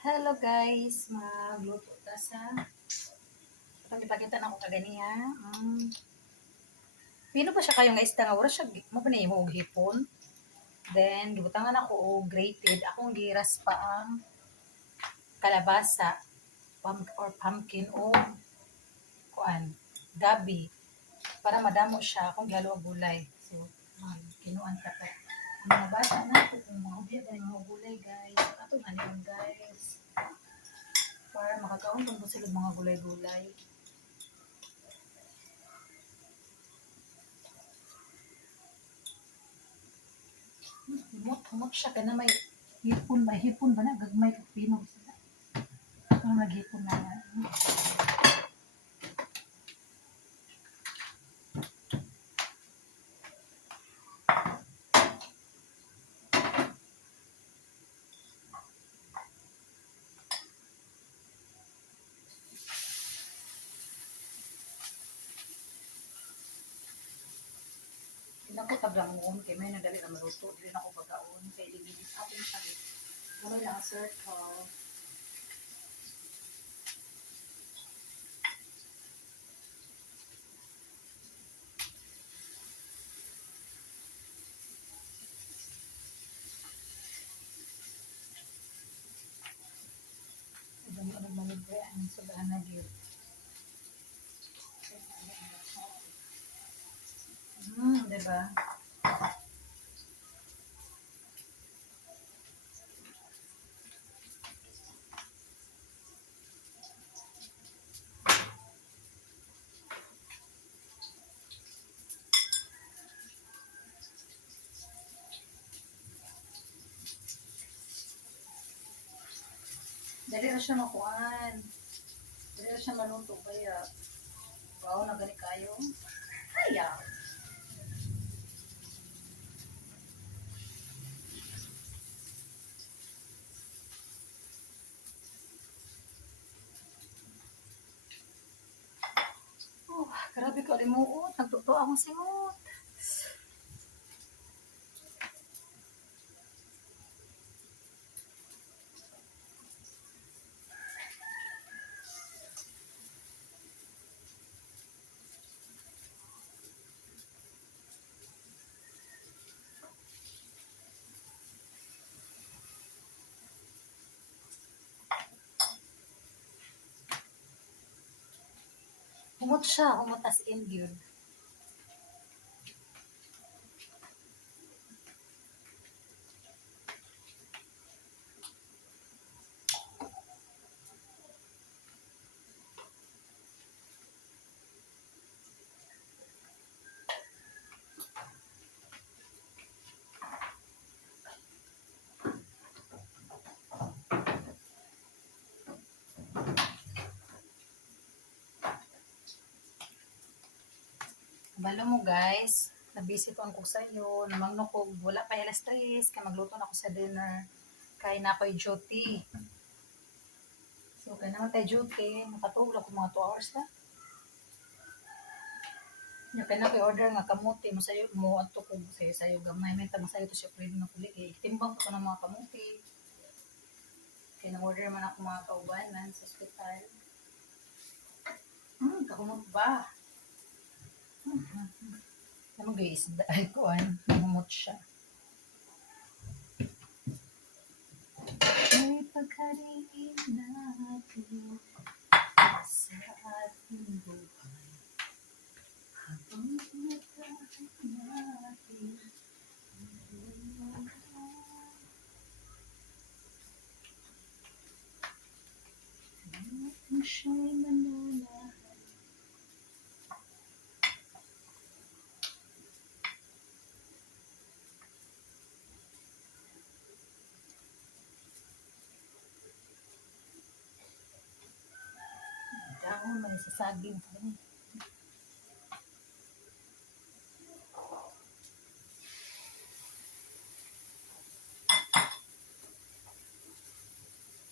Hello guys, magluto ta sa itong ipakita na ko kaganiha. Pino pa siya kayo nga isda nga wala siya mabani mo og hipon. Then gibutangan ako og grated, akong giras pa ang kalabasa or pumpkin o kuan gabi para madamo siya akong gihalo og gulay. So, kinuan ta pa. Ang mga bata na ko kung mga obya ganing mga gulay guys. Ato na niyon guys. Para makakaon kung sila mga gulay-gulay. Humot siya ka na may hipon ba na gagmay kag pinog sila. Ang naghipon na nga. Pinako tablang noon kay may nadali na maruto, dili na ko pagkaon kay linis atin siya. Gamay lang ang circle. Ano manibre ang sobrahan na gyud. Diba? Dali na siya makuhaan. Dali na siya maluto kaya wow na gani kayo. Ayaw. Grabe ko limuot. Nagtuto akong singot. Humot siya. Humot as in yun. Balo mo guys, nabisi ko ang kog sa'yo, namangno ko, wala pa alas 3, kaya magluto na ako sa dinner. Kaya na ako'y duty. So, kaya naman tayo duty, nakatulog ako mga 2 hours na. Yung kaya na order nga kamuti, masayo mo, ato ko sayo gamay, may masayo to siya pwede na kulit. Timbang ko ng mga kamuti. Kaya na-order man ako mga kaubanan sa hospital. Kahumot ba? Ano guys, dahil ko nahumot siya. May pagkariin natin sa ating buhay. Habang pinagkain natin ang siya'y mananahan. Dahon man sa saging.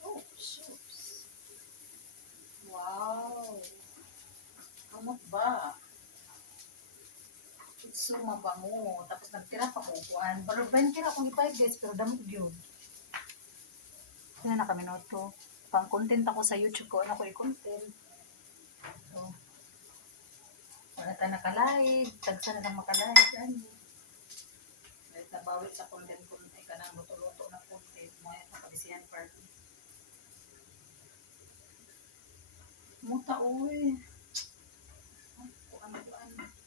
Oh, shucks. Wow. Kamot ba? It's so mabango. Tapos nagtira pa ko kuan. Pero 20 ra akong ipay guys, pero damo gyud. Kaya na kami to. Pang content ako sa YouTube ko. Ano ko i-content. So, wala tayo nakalive. Tagsa na lang makalive. Ano. Kahit nabawit sa content ko. Ay ka nang luto-luto na content. Mga napagisihan party. Muta, uy. Kuan.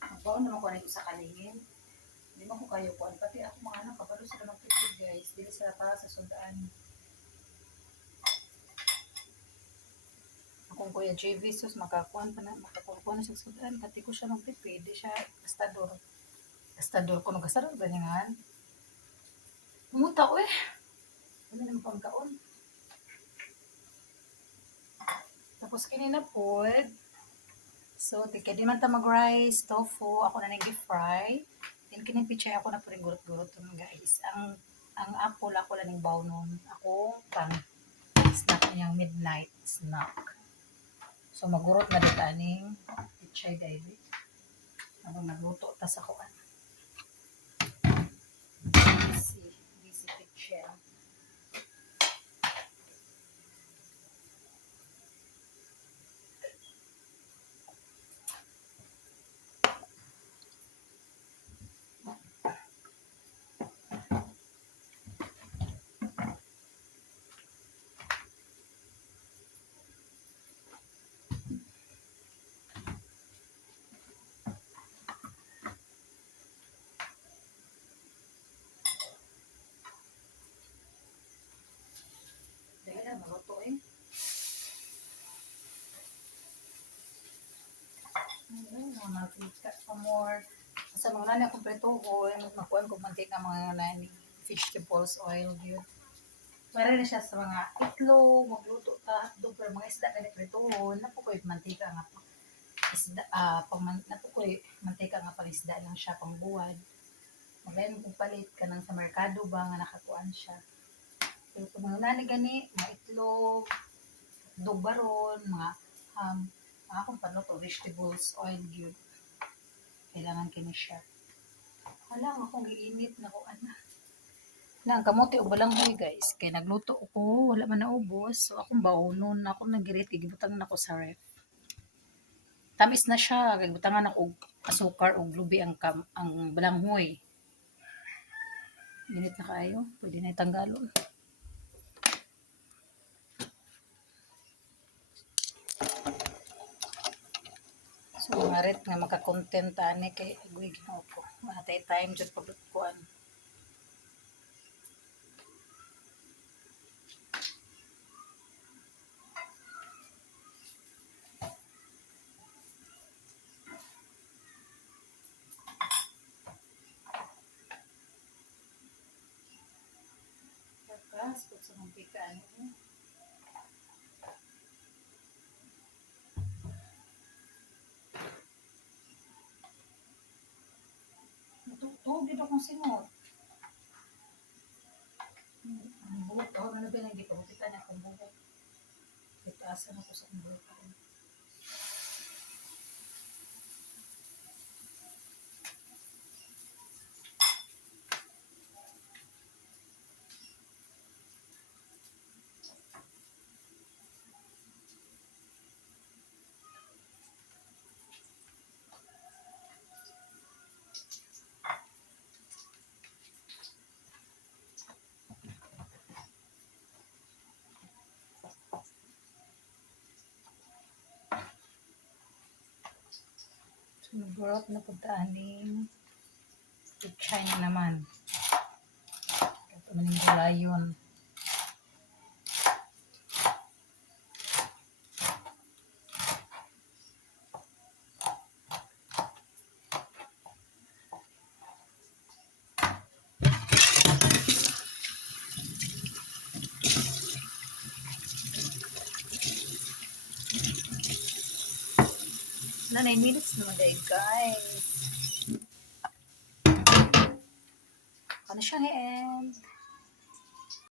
Magbaon naman ko na ito sa kalingin. Hindi mo ko kayo kuan. Pati ako mga anak, kabalo sila mag-prepare guys. Dili sila para sa sundaan. Akong Kuya JV sus makakuan pa na makakuan na sa sundaan. Pati ko siya mag-prepare. Di siya gastador. Gastador ko. Gastador ba niya nga? Muta uy. Wala naman pangkaon. Tapos kinina po. So, tika di man ta mag-rice, tofu, ako na nag-fry. Then kinipichay ako na po rin gurot-gurot guys. Ang apple ako lang ng bawnon. Ako pang snack niyang midnight snack. So, magurot na dito aning pichay guys. Habang nagluto, tas ako busy pichay. Dahil na, maluto eh. Mag-cut pa more. Sa mga nani akong pretohon, makuhan kong mantika mga nani vegetables oil yun. Para na siya sa mga itlog, magluto ta, hotdog, pero mga isda na pretohon, napukoy mantika nga pa. Isda, napukoy mantika nga pang isda lang siya pang buwad. Magayon kung palit ka nang sa merkado ba nga nakakuan siya. Pero kung mga nani gani, mga itlog, hotdog baron, mga akong paluto, vegetables, oil yun. Kailangan kini siya. Wala akong giinit na ko ana. Nang kamote o balanghoy guys. Kaya nagluto ko, wala man naubos. So akong baonon, ako nagiriti, gibutang na ko sa ref. Tamis na siya, gibutangan ako asukar o lubi ang balanghoy. Ginit na kayo, pwede na itanggalon. So, marit nga makakontent ani kay agoy ginoo ko. Matay time jud pagkuan. Tapos, pag sa mantika ani. Natutog dito kong singot. Ang buhok ako na nabinang di ko. Kita niya akong buhok. Itaasan ako sa akong buhok. Nag-work na pagdaaning pichay na naman. Ito maning gulayon. Na 9 minutes naman dahil guys. Ano siya i-end?